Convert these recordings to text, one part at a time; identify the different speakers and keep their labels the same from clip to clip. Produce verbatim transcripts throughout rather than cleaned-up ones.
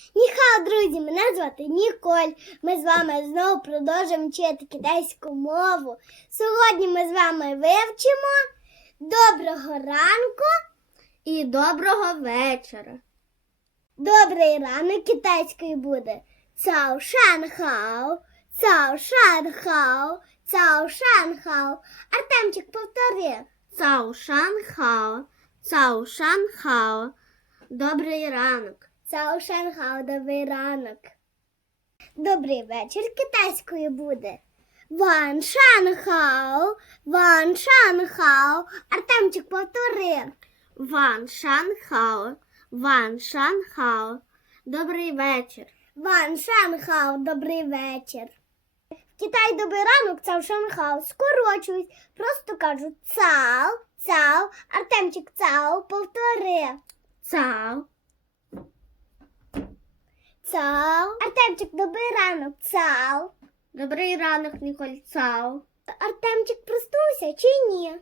Speaker 1: Ніхао, друзі, мене звати Ніколь. Ми з вами знову продовжуємо вчити китайську мову. Сьогодні ми з вами вивчимо доброго ранку
Speaker 2: і доброго вечора.
Speaker 1: Добрий ранок китайською буде цао шан хао, цао шан хао, цао шан хао. Артемчик, повтори.
Speaker 2: Цао шан хао, цао шан хао. Добрий ранок.
Speaker 1: Цао шан хао, добрий ранок. Добрий вечір китайською буде ван шан хао, ван шан хао. Артемчик, повтори.
Speaker 2: Ван шан хао, ван шан хао. Добрий вечір.
Speaker 1: Ван шан хао, добрий вечір. В Китаї добрий ранок, цао шан хао скорочують. Просто кажуть цао, цао. Артемчик, цао, повтори.
Speaker 2: Цао.
Speaker 1: Цао. Артемчик, добрий ранок, цао.
Speaker 2: Добрий ранок, Ніколь. Цао.
Speaker 1: Артемчик проснувся чи ні?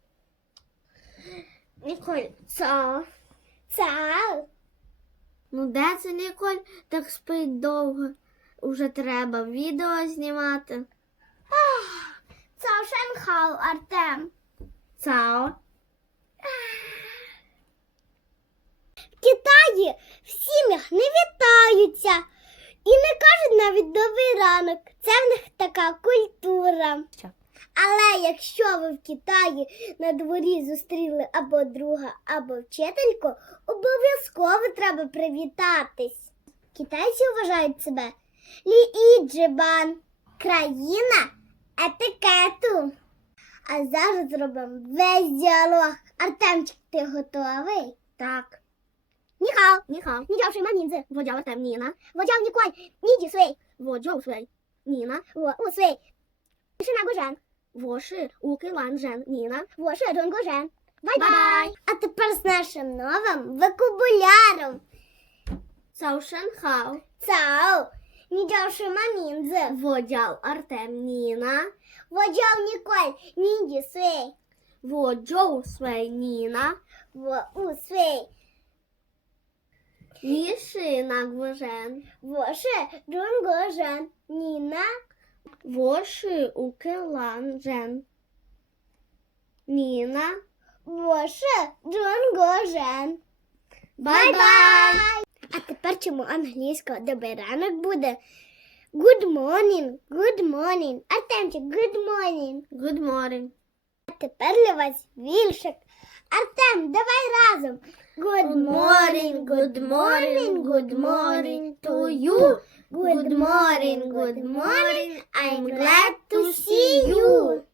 Speaker 2: Ніколь, цао.
Speaker 1: Цао.
Speaker 2: Ну де це Ніколь так спить довго? Уже треба відео знімати.
Speaker 1: Цао шан хао, Артем.
Speaker 2: Цао.
Speaker 1: В Китаї в сім'ях не вітаються і не кажуть навіть добрий ранок. Це в них така культура.
Speaker 2: Що?
Speaker 1: Але якщо ви в Китаї на дворі зустріли або друга, або вчительку, обов'язково треба привітатись. Китайці вважають себе ліїджибан – країна етикету. А зараз зробимо весь діалог. Артемчик, ти готовий?
Speaker 2: Так.
Speaker 1: 你好，
Speaker 2: 你好，
Speaker 1: 你叫什么名字？
Speaker 2: 我叫Артем. 你呢？
Speaker 1: 我叫你怪，你几岁？
Speaker 2: 我九岁。你呢？
Speaker 1: 我五岁。你是哪国人？
Speaker 2: 我是乌克兰人. 你呢？
Speaker 1: 我是中国人。Bye
Speaker 2: Bye.
Speaker 1: bye. А тепер з нашим новим вокабуляром.
Speaker 2: 早上好，
Speaker 1: Цао. 你叫什么名字？
Speaker 2: 我叫Артем. 你呢？
Speaker 1: 我叫你怪，你几岁？
Speaker 2: 我九岁。你呢？
Speaker 1: 我五岁。
Speaker 2: 你是哪国人？
Speaker 1: 我是中国人。你呢？
Speaker 2: 我是乌克兰人。你呢？
Speaker 1: 我是中国人。
Speaker 2: Bye-bye.
Speaker 1: А тепер чому англійською добрий ранок буде good morning, good morning. Артемчик, good morning.
Speaker 2: Good morning.
Speaker 1: А тепер для вас віршик. Артем, давай разом. Good morning, good morning, good morning to you. Good morning, good morning, I'm glad to see you.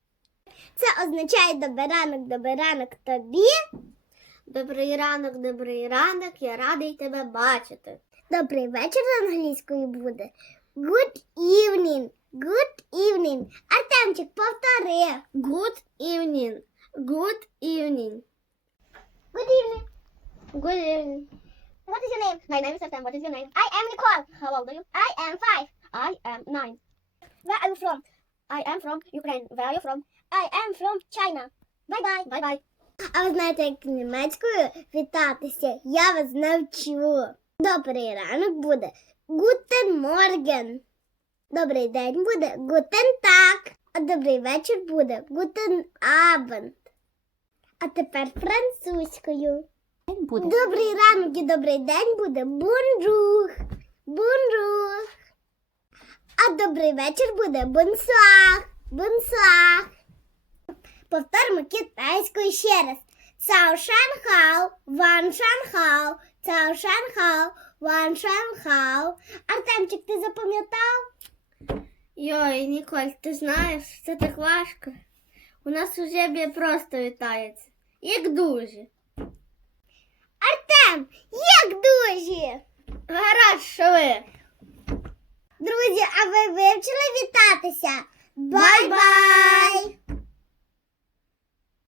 Speaker 1: Це означає добрий ранок, добрий ранок тобі.
Speaker 2: Добрий ранок, добрий ранок. Я радий тебе бачити.
Speaker 1: Добрий вечір англійською буде good evening, good evening. Артемчик, повтори.
Speaker 2: Good evening. Good evening.
Speaker 1: Good evening.
Speaker 2: Good evening.
Speaker 1: What is your name?
Speaker 2: My name is Артем. What is your name?
Speaker 1: I am Nicole.
Speaker 2: How old are you?
Speaker 1: I am five.
Speaker 2: I am nine.
Speaker 1: Where are you from?
Speaker 2: I am from Ukraine. Where are you from?
Speaker 1: I am from China. Bye-bye.
Speaker 2: Bye-bye.
Speaker 1: А ви знаєте, як німецькою вітатися? Я вас навчу. Добрий ранок буде Guten Morgen. Добрий день буде Guten Tag. А добрий вечір буде Guten Abend. А тепер французькою.
Speaker 2: Буде.
Speaker 1: Добрий ранок і добрий день буде Bonjour. Bonjour. А добрий вечір буде Bonsoir. Bonsoir. Повторимо китайською ще раз. Цао шан хао, ван шан хао, цао шан хао, ван шан хао. Артемчик, ти запам'ятав?
Speaker 2: Йой, Ніколь, ти знаєш, це так важко. У нас у жебі просто вітається. Як дуже.
Speaker 1: Артем, як дуже!
Speaker 2: Гаразд, що ви.
Speaker 1: Друзі, а ви вивчили вітатися? Бай-бай!